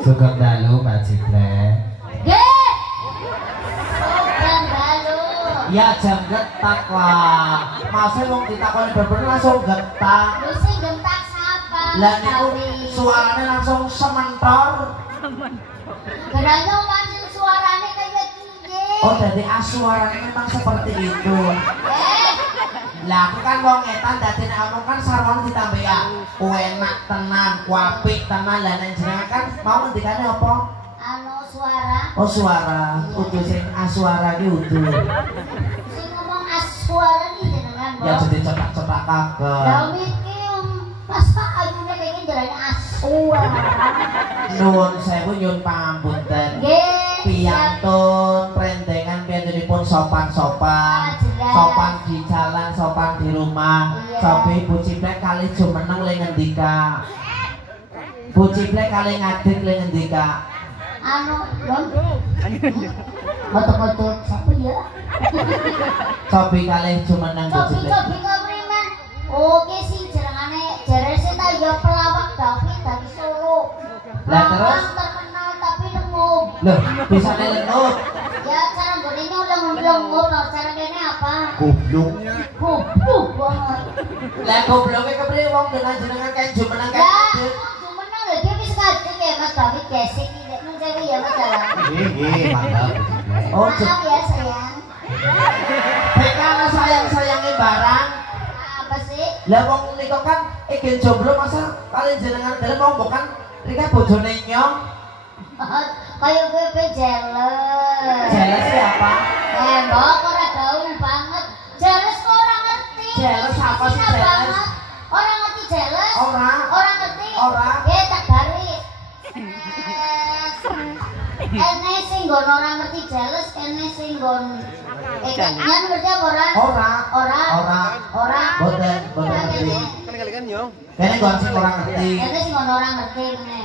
Sugeng dalu Mbak Ciplek. Nggih. Sugeng dalu. Ya jam getak lah. Masa wong ditakoni bener langsung getak. Lho sing gentak sapa? Lah niku suarane langsung sementor. Geranya pancen suarane kaya gini. Oh jadi suaranya memang seperti itu. Lah aku kan wong etan dadi nek ngomong kan sarwane ditambah ya enak tenan, apik tenan. Lah nek jenengan kan mau ngendikane apa? Anu suara. Oh suara, kudu sing suara ki kudu. Sing ngomong suara iki jenengan, Mbok. Ya jadi cetak-cetak kagak. Lah iki pas Pak ayune kaya jarane suara. Nuwun sewu nyuwun pangapunten. Nggih. Piyantun prendengan piyantunipun sopan-sopan. Sopan di jalan, sopan di rumah. Sobi Bu Ciplek kali jumeneng le ngendika. Bu Ciplek kali ngadeg le ngendika. Anu, lon. Foto-foto siapa ya? Sobi kali jumeneng Bu Ciplek. Cobi kepriman. Oke sih jenengane jare sing ta ya pelawak David dari Solo. Lah terus terkenal tapi lengup. loh, bisa lengup. Ya cara bonenya lengup, nah cara kene apa? Goblok. Goblok banget. Lah gobloke kepriye wong dengan jenengan kae jumeneng kae. Ya, cuma nang dia wis kadek ya Mas David gesek iki nek nang cewek ya Mas Dalang. Nggih, mantap. Oh, Maaf ya sayang. bekana sayang-sayange barang. Apa sih? Lah wong niku kan iki jomblo masa kalian jenengan dalem wong bukan rika bojone nyong. Kayak gue pe jealous. Jelas siapa? Mbok ora gaul banget. Jealous kok ora ngerti. Jealous apa sih Susah jealous? banget. Orang ngerti jealous? Ora. Orang ngerti? Ora. Tak garis. Kene sing nggon ora ngerti jealous, kene sing nggon nyan ngerti apa ora? Ora. Ora. Ora. Ora. Boten ngerti. Kan kali kan yo. Kene kon sing ora ngerti. Kene sing nggon ora ngerti kene.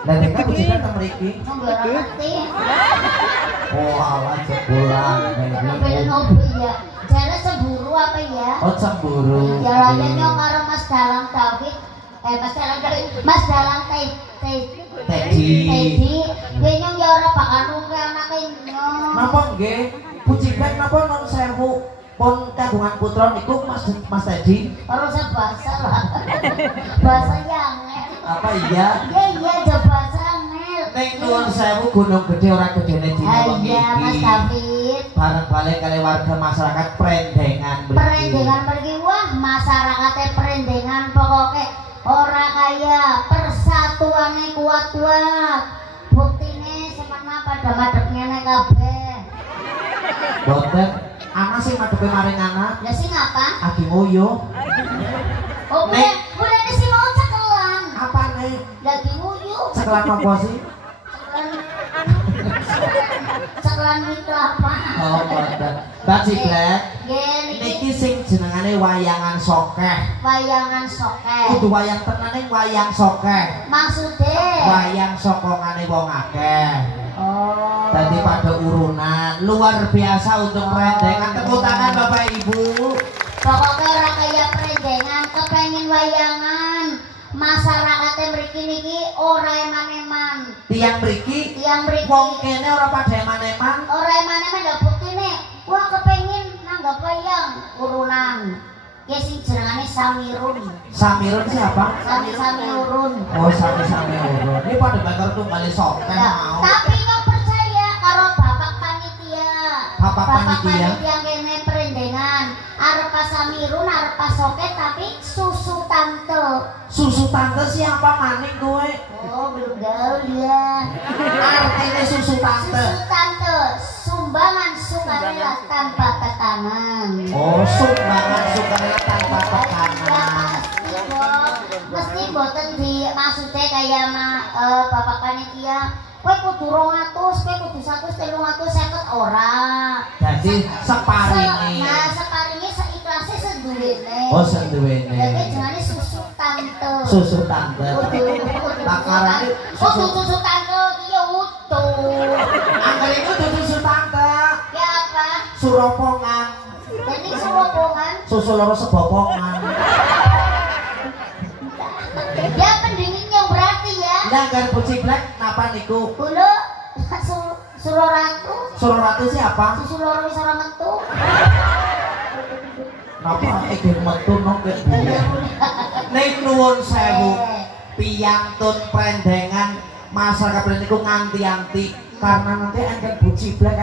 Lah nek aku jikan teng mriki. Nggon ora ngerti. Oh, alah jebulan. Beda ngopi ya. Jealous cemburu apa ya? Oh, cemburu. Jalannya nyong karo Mas Dalang David. Mas Dalang Teddy. Dia nyong ya ora bakal nunggu anake nyong. Napa nggih? Pujikan napa non sewu pun kagungan putra niku Mas Teddy. Ora usah bahasa lah. Bahasa yang angel. Apa iya? Iya aja bahasa angel. Ning nuwun sewu gunung gede ora gedene dina wengi Iya Mas iki. David. Bareng balik kali warga masyarakat Prendengan mriki. Prendengan pergi wah masyarakatnya prendengan pokoknya ora kaya persatuannya kuat-kuat. Buktine semana pada madepnya nek kabeh. Boten anak sing madepe maring anak. Lah sing apa? Agi ngoyo. Oh, bulan si mau cekelan. Apa nih? Lagi nguyu. Sekelan apa sih? Cekelan mie kelapa. Oh, boten. Mbak Ciplek, Nggih, niki sing jenengane wayangan sokeh. wayangan sokeh. Kudu wayang tenane wayang sokeh. Maksudnya? Wayang sokongane wong akeh. Oh. Tadi pada urunan luar biasa untuk prendengan. Tepuk tangan Bapak Ibu. Pokoknya orang kaya prendengan kepengen wayangan. Masyarakatnya mriki niki ora eman-eman. Tiang mriki, Tiang mriki wong kene ora pada eman-eman. ora eman-eman ndak buktine. Wah kepengin nanggap wayang urunan. Ya sing jenengane Samirun. Samirun siapa? Sami-sami urun. Oh, sami-sami urun. Ini pada bakar tuh kali sokeh Ya, mau. tapi kok percaya karo bapak panitia. Bapak panitia? kene prendengan. Arep pas Samirun, arep pas soket tapi susu tante. Susu tante siapa maning kowe? Oh, belum gaul ya. Artinya susu tante. Susu tante, sumbangan sukarela tanpa tekanan. Oh, sumbangan sukarela tanpa Ya tekanan. pasti dong. Mesti boten di maksudnya kayak bapak panitia. Kowe kudu 200, kowe kudu 100, 350 ora. Jadi separingi. Nah, separingi seikhlasnya seduwene. Oh, seduwene. Jadi jenenge susu tante. Susu tante. Takarane Susu tante iya utuh. Angger itu dudu susu tante. Ya apa? Suropongan. Jadi suropongan. Susu loro sebopongan. Ya Lah kan Buciblek napa niku? Kulo Suruh Ratu. Suruh Ratu siapa? Susu loro wis ora metu. Napa iki metu nang kebuye. Ning nuwun sewu. Piyantun prendengan masyarakat niku nganti-anti karena nanti enten Buciblek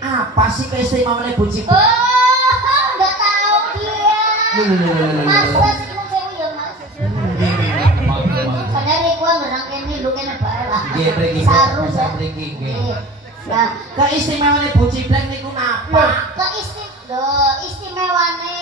apa sih keistimewaannya Buciblek? Oh, enggak tahu dia. Masa sih mau sewu ya Mas? Padahal gua ngerang kene lu kene bae lah. Nggih mriki. Saru mriki nggih. Nah, keistimewaannya Buciblek niku napa? Istimewane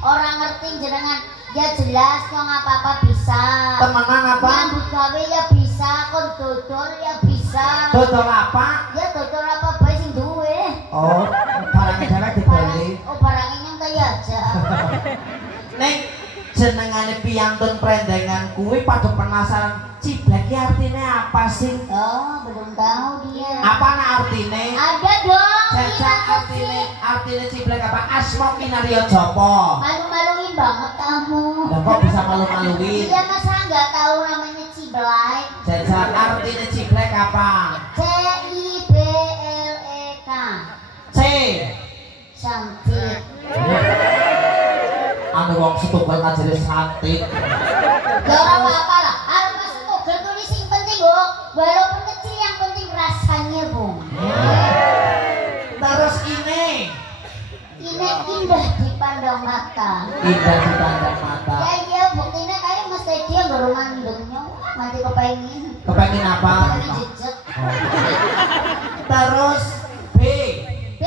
orang ngerti jenengan ya jelas nyong apa-apa bisa. Temenan apa? Nyambut gawe ya bisa, kon dodol ya bisa. Dodol apa? Ya dodol apa bae sing duwe. Oh, barangnya dhewek dibeli. Oh, barangnya nyong kaya aja. Ning jenengane piyantun prendengan kuwi pada penasaran Ciblek ki artinya apa sih? Oh, belum tahu dia. Apa artine? Ada dong. Jajak artine Ciblek apa? Asma Minario Jopo. Malu-maluin banget kamu. Lah kok bisa malu-maluin? Iya masa nggak tahu namanya Ciblek. Jajak artine Ciblek apa? CIBLEK. C. Cantik. Anu wong setunggal ngajari cantik. Ya ora apa-apa lah. Arep masuk Google tulis sing penting, Bu. Walaupun kecil yang penting rasanya, Bu. Terus ini Indah dipandang mata. indah dipandang mata. Ya iya, buktinya kayak mesti dia baru mandengnya. Mati kepengin. Kepengin apa? Kepengin jejak. Terus B. B.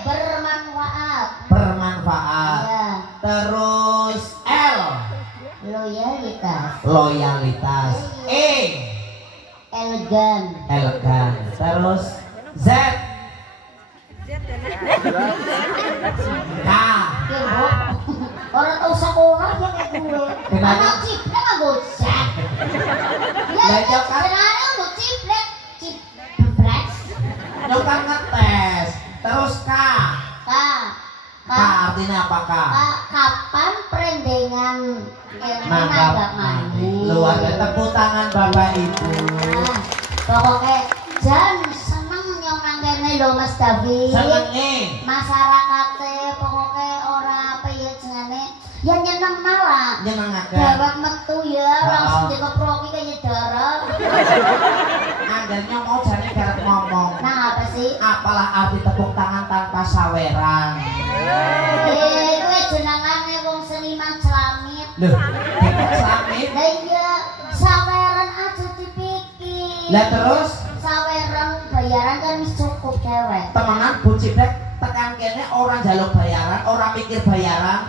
Bermanfaat. Bermanfaat. Ya. Terus L. Loyalitas. Loyalitas. E. Elegan. Elegan. Terus Z. Nah, Kebo. Orang tahu sekolah ya kayak gue. Kenapa? Anak ciplek nggak gocek. Ya, Lah, iya kan? sebenarnya untuk ciplek. nyokap ngetes. Terus K. K. Artinya apa K? Kapan perendengan Nanggap mani? luar biasa. Tepuk tangan Bapak Ibu. Nah, pokoknya Jan seneng nyong nang kene lho Mas David. Senenge. Masyarakate pokoknya ora apa ya jenenge ya nyeneng malah. Nyenengake. Dawet metu ya langsung dikeproki kaya darah. Anggernya mau jane garap ngomong. Nah apa sih? Apalah arti tepuk tangan tanpa saweran? Kowe jenengane wong seniman celamit. Loh, kita selamit. Lah iya, saweran aja dipikir. Lah terus saweran bayaran kan wis cukup dewek. temenan Buciblek tekan kene orang jaluk bayaran, orang mikir bayaran.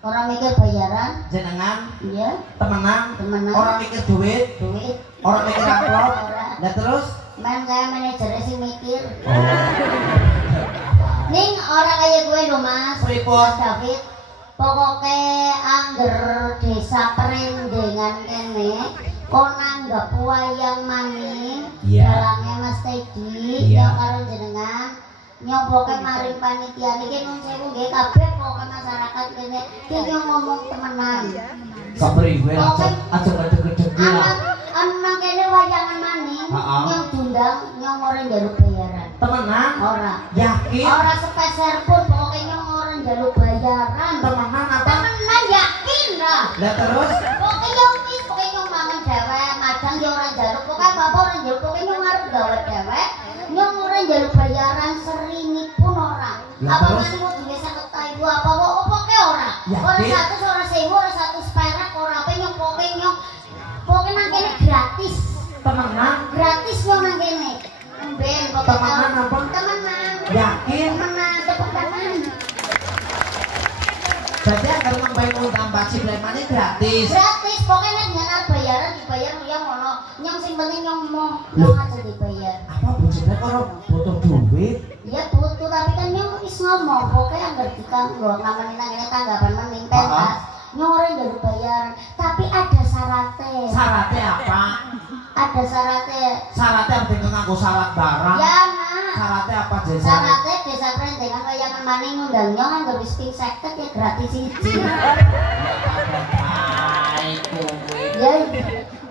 Orang mikir bayaran, Jenengan iya, temenan, temenan. orang mikir duit, Duit, orang mikir amplop. Ora. Lah terus main kayak manajer sih mikir. oh. Ning orang kayak gue lho Mas. Pripun? Mas David. Pokoknya angger desa perendengan kene kon anggap wayang maning Iya. dalangnya Mas Teddy Iya. yang karo jenengan nyoboke maring panitia niki nun sewu nggih kabeh pokoknya masyarakat kene iki ngomong temenan. Sapriwe aja gede-gede lah. Anak kene wayangan maning Heeh. nyong diundang nyong ora njaluk bayaran. Temenan? Ora. Yakin? Ora sepeser pun pokoknya nyong ora njaluk bayaran. Temenan apa? Temenan yakin lah. Lah terus Pokoknya wis pokoknya nyong mangan dewek, madang yo ora njaluk, pokoknya bapak ora njaluk, pokoknya nyong arep gawe dewek, nyong ora njaluk bayaran seringipun ora. Lah, Apa terus? maneh mau duwe 100.000 apa pokoknya ora. Yakin? Ora 100, ora 1000, ora 100 perak, ora apa nyong pokoknya nang kene gratis. temenan? Gratis nyong nang kene. Ben pokoknya Temenan apa? Temenan. Yakin? Temenan, tepuk tangan. Berarti agar membayar undang Buciblek mana gratis. Gratis, pokoknya jangan bayaran dibayar ya ngono. Nyong sing penting nyong mau nyong aja dibayar. Apa Buciblek orang butuh duit? Ya butuh tapi kan nyong wis ngomong pokoknya anggar dikanggo namanya nang ini tanggapan mending pentas. Nyong ora njaluk bayaran, tapi ada syaratnya. Syaratnya apa? Ada syaratnya. Syaratnya harus nganggo syarat barang. Ya nah. Syaratnya apa Jesa? Syaratnya desa perendengan wayangan maning ngundang nyong anggar wis ping 50 ya gratis siji. Baik kuwi. Ya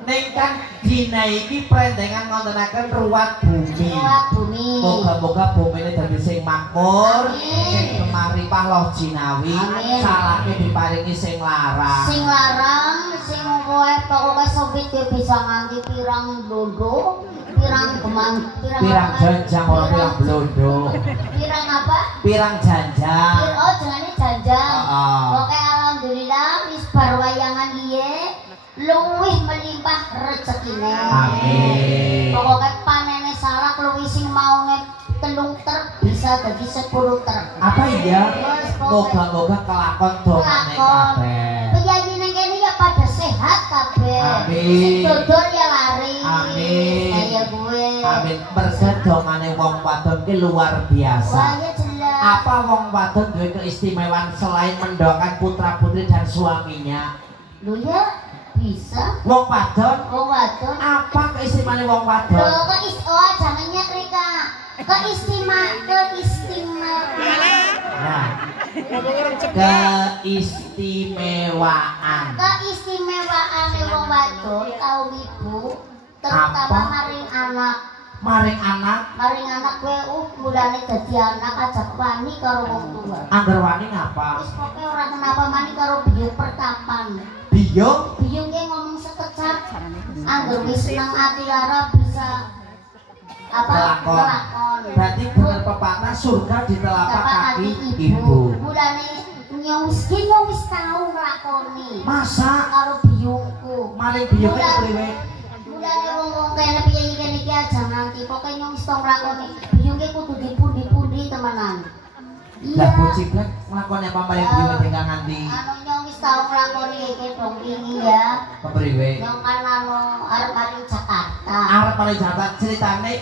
Ning kan di dina iki prendengan ngontenaken ruwat bumi. Ruwat bumi. Moga-moga bumine dadi sing makmur, sing kemaripah loh jinawi, salahke diparingi sing larang. Sing larang, sing kowe pokoke sopit bisa nganti pirang blondo, pirang gemang, pirang janjang ora pirang blondo. Pirang apa? Pirang janjang. Oh, jengane janjang. Pokoke alhamdulillah wis bar wayangan iye luwih melimpah rezekine. Amin. Pokoke panene salak luwih sing maune 3 truk bisa dadi 10 truk. Apa iya? Moga-moga kelakon dongane kabeh. Penyanyi nang kene ya pada sehat kabeh. Amin. Dodol ya lari. Amin. Kaya gue. Amin. Merga dongane wong wadon ki luar biasa. Wah, ya jelas. Apa wong wadon duwe keistimewaan selain mendoakan putra-putri dan suaminya? Lho ya bisa. Wong wadon apa keistimewaan wong wadon? Loh, oh jangannya Rika. Keistimewaan. Nah, keistimewaan wong wadon tau ibu terutama maring anak gue mulane dadi anak aja wani karo wong tua. Angger wani ngapa? Wis pokoke ora kenapa mani karo biyung pertapan. Biyung ki ngomong sekecap. Angger wis nang ati lara bisa kelakon. Berarti bener pepatah surga di telapak kaki ibu. Mulane nyong wis tau nglakoni. Masa karo biyungku. Maling biyungke priwe? Mulane wong kene piye iki aja nanti pokoke nyong wis tau nglakoni. Biyungke kudu dipundi-pundi temenan. Lah bociklek nglakoni apa maling biyung tinggal nganti? Nyong wis tau nglakoni iki dong ini ya. Kepriwe? Nyong kan arep maring Jakarta. Arep maring Jakarta ceritane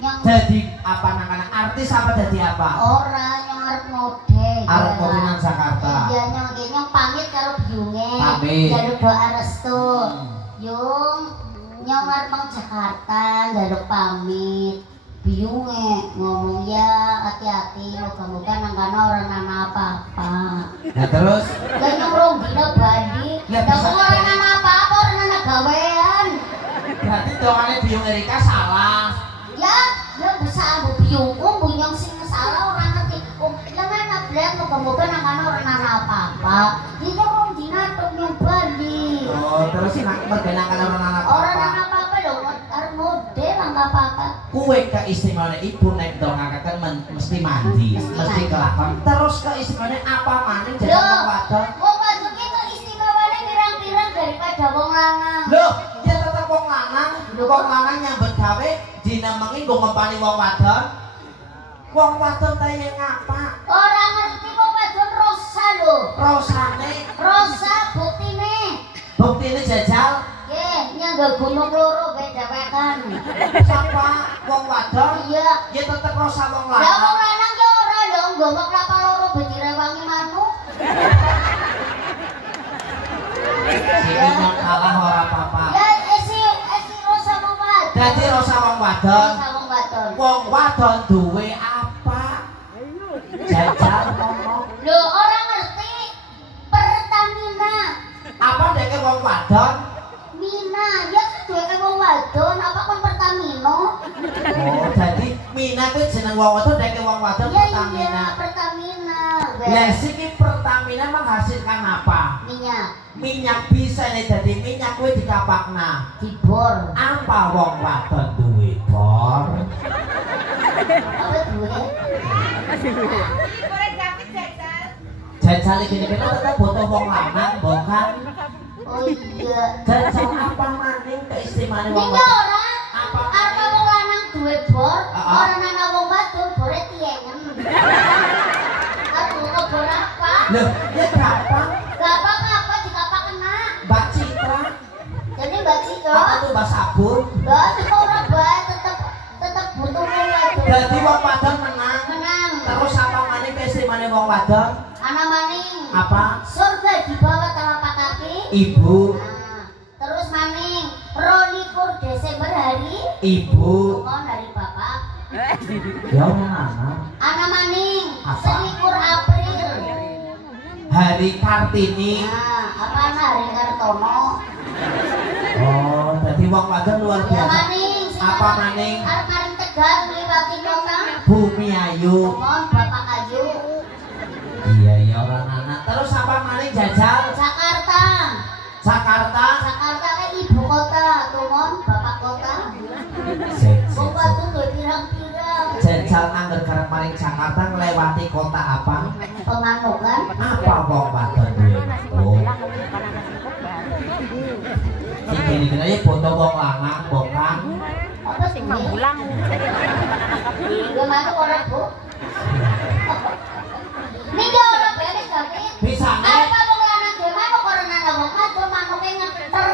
jadi apa nang artis apa jadi apa? Ora nyong arep model. Arep model nang Jakarta. Iya nyong pamit karo biyunge. Pamit. Njaluk doa restu. Yung nyong arep nang Jakarta njaluk pamit. Biyunge ngomong ya hati-hati moga-moga nang kana ora ana apa-apa. Nah terus? Lah nyong rong dina bali. Lah ora ana apa-apa, ora ana gawean. Berarti dongane biyung Erika salah. Ya bisa biyungku bunyong sing salah ora ngerti. Oh, jangan nablek moga-moga nang kana ora ana apa-apa. Dina rong dina tok nyong bali. Oh, terus nak merga nang kana ora ana apa-apa. Ora ana apa-apa lho, arep model nang apa-apa. Kuwe keistimewaane ibu nek dongakaken mesti mandi, mesti kelakon. Terus keistimewaane apa maning jadi wong wadon? Wong wadon ki keistimewaane pirang-pirang daripada wong lanang. Loh, ya tetep wong lanang. Wong lanang nyambut gawe dinamengi nggo ngempani wong wadon. Wong wadon ta yen ngapa? Ora ngerti wong wadon rosa lho. Rosane, rosa buktine. Buktine jajal. Nggih, nyangga gunung loro beda-bedakan. Sapa wong wadon? Iya. Ya tetep rosa wong Lah lanang. wong lanang ki ora lho, nggawa kelapa loro ben direwangi manuk. Sing kalah ora apa-apa. Ya esi rosa wong wadon. Dadi rosa wong wadon. Rosa wong wadon. Wong wadon duwe apa? Jajal ngomong. Lho ora ngerti. Pertamina. Apa deke wong wadon? Mina, ya kan duwe wong wadon, apa kon Pertamina? Oh, jadi Mina kuwi jeneng wong wadon deke wong wadon Pertamina. Iya, Pertamina. Lah siki Pertamina menghasilkan apa? Minyak. Minyak bisa nih jadi minyak kuwi dikapakna. Dibor. Apa wong wadon duwe bor? Apa duwe? Jajal iki kene tetep butuh wong lanang, bukan? Oh iya. Jajal apa maning keistimewaane wong Ning wadon? ora. Apa? Apa wong lanang duwe bor, ora ana wong wadon bore tiengen. Aku kok bor apa? Loh, ya gampang. Gampang apa dikapak kena? Mbak Citra. Jadi Mbak Citra. Apa tuh Mbak Sabun? Lah ora bae tetep butuh wong wadon. Berarti wong wadon menang. Menang. Terus apa maning keistimewaane wong wadon? Ana maning. Apa? Surga di bawah telapak kaki. Ibu. Nah, terus maning 22 Desember hari Ibu. bukan hari bapak. Ya mana? Ana maning Apa? 21 April. Hari Kartini. Nah, apa hari Kartono? Oh, jadi wong wadon luar Ya biasa. maning. Apa maning? Arep maring Tegal ngliwati kota. Bumi Ayu. Mohon Bapak Ayu. Iya ya orang anak. Terus apa maning jajal? Jakarta. Jakarta. Jakarta kan ibu kota, Tumon, Bapak kota. Bapak tuh gak pirang-pirang. Jajal angger karep maring Jakarta nglewati kota apa? Pemanungan. Apa wong wadon duwe metu? Iki aja foto wong lanang, bokang. Apa sih? Bulang. Gue masuk orang bu. Ini dia orang beres tapi. Bisa nih. Apa wong lanang gue masuk orang nana wong wadon manuknya ngeter.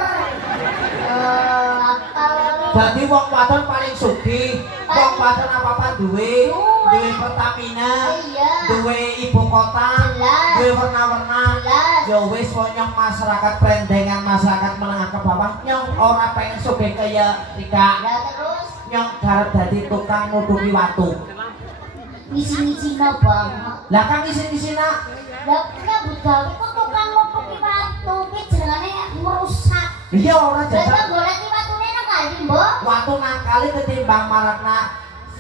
Akal. Jadi wong wadon paling sugih. Wong wadon apa-apa duwe. Duwe Pertamina. Iya. Duwe ibu kota. Jelas. Duwe warna-warna. Jelas. Ya wis nyong masyarakat prendengan, masyarakat menengah ke bawah nyong ora pengen sugih kaya Rika. Ya terus. Nyong garap dadi tukang nutupi watu. Ngisi-ngisina banget. Lah kang isin-isina. Lah nyambut gawe kok tukang nutupi watu ki jenengane merusak. Iya ora Lah jajal. golek watune nang kali, Mbok. Watu nakali ketimbang marakna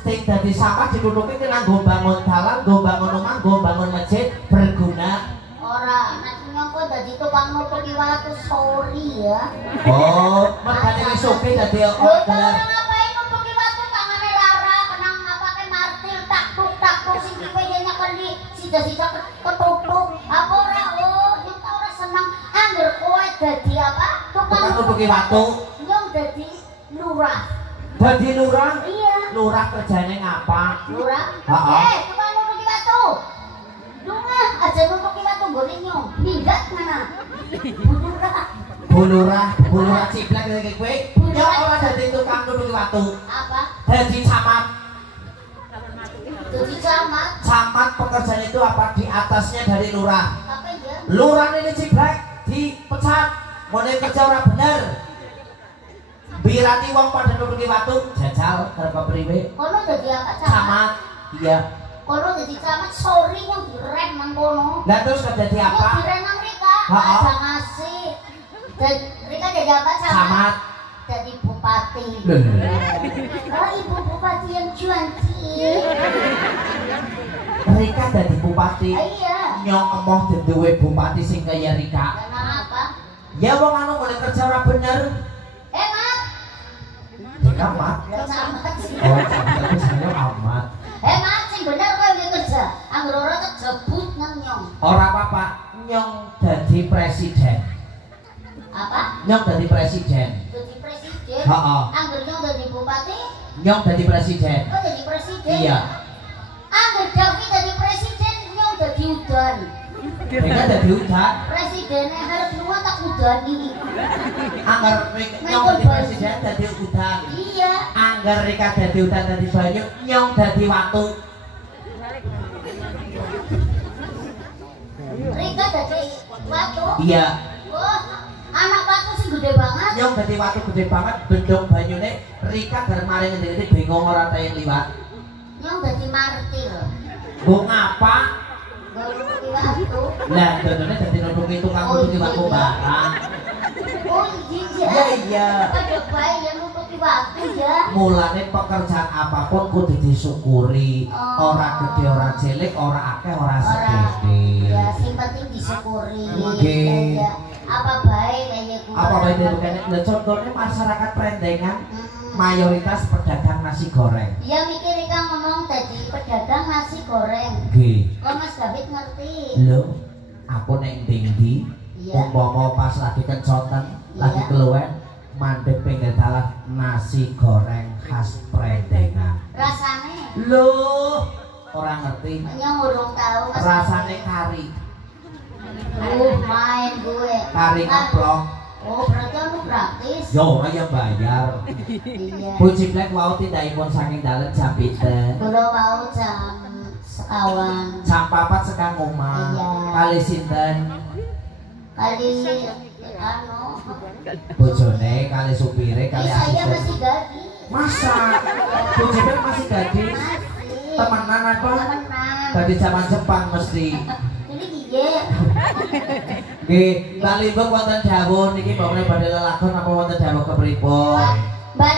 sing dadi sampah ditutupi kena nggo bangun dalan, nggo bangun omah, nggo bangun masjid berguna. Ora, nek nyong kok dadi tukang nutupi watu, sorry ya. Oh, mergane wis sugih dadi Lho, order. orang ngapain nutupi watu tangane lara, kenang ngapake martil tak-tuk sing kiwe nyekel di sida-sida ketutuk. Apa ora nyong ta ora seneng angger kowe dadi apa? Tukang nutupi watu. Nyong dadi lurah. Dadi lurah. Iya. Lurah kerjane ngapa? Lurah? Heeh. Tukang nutupi watu. Lurah aja nutupi watu nggone nyong. Minggat mana? Bulurah ciplak kaya kowe. Ya ora dadi tukang nutupi watu. Apa? Dadi camat. Dadi camat. Camat pekerjaan itu apa? Di atasnya dari lurah. Apa ya? Lurah ini ciplak dipecat. Mulai kerja ora bener. Birati wong pada nutupi watu, jajal arep priwe? Kono dadi apa camat? Camat. Iya. Kono dadi camat, sorry yang direm nang kono. Lah terus dadi Yang apa? direm nang Rika, Ha-ha. aja ngasih. Dan Rika jadi apa camat? Camat. Jadi bupati. Oh ibu bupati yang cuanti. Rika dadi bupati. Iya. Nyong emoh duwe bupati sing kaya Rika. Karena apa? Ya wong anu mulai kerja ora bener. Mat. Camat. Camat sih. Oh, camat saya amat. Mat sing bener kowe udah kerja. Anggur ora kejebut nang nyong. Ora apa-apa, nyong dadi presiden. Apa? Nyong dadi presiden. Jadi presiden. Heeh. Anggur nyong dadi bupati. Nyong dadi presiden. Oh jadi presiden. Iya. Anggur Davi jadi presiden, nyong jadi udan. Rika dadi udan. Presidennya harus nuwun tak udani. Angger nyong dadi presiden dadi udan. Iya. Angger Rika dadi udan dadi banyu, nyong dadi watu. Rika jadi watu. Iya. Oh, anak watu sih gede banget. Nyong dadi watu gede banget, bendong banyune Rika gar maring ngendi bingung ora tayang liwat. Nyong jadi martir. Bu ngapa? Gak nutupi watu. Lah dodone dadi nutupi tukang nutupi watu barang. Oh iya. Iya iya. Ada bayi yang nutupi watu ya. Mulane pekerjaan apapun kudu disyukuri. Oh. Ora gede, ora cilik, ora akeh, ora Orang. sedikit. Ya, sing penting disyukuri. Oke. Ya, apa baik kayak gue. Apa bae kene? Lah contohnya masyarakat prendengan Mm-mm. mayoritas pedagang nasi goreng. Iya mikir Rika ngomong tadi pedagang nasi goreng. Nggih. Kok Mas David ngerti? Lho, aku ning ndi Iya. umpama pas lagi kencoten, lagi Iya. keluwen, mandek pinggir dalan nasi goreng khas prendengan. Rasane Lho, ora ngerti. yang urung tahu Mas. Rasane kari. Main gue. Kari ngeplok. Oh, berarti anu gratis. Yo ora ya bayar. Iya. Bu Ciplek wau tindakipun saking dalan jam pinten. Kula mau jam sekawan. Jam 4 sekang omah. Iya. Kali sinten? Kali anu. Bojone, kali supire, kali Saya asisten. masih gadis. Masa? Bu Ciplek masih gadis? Masih. Temenan apa? Temenan. Dari zaman Jepang mesti. Ini dia. Nggih, Mbak Limbung wonten dawuh niki mbok badhe lelagon apa wonten dawuh kepripun? Mbak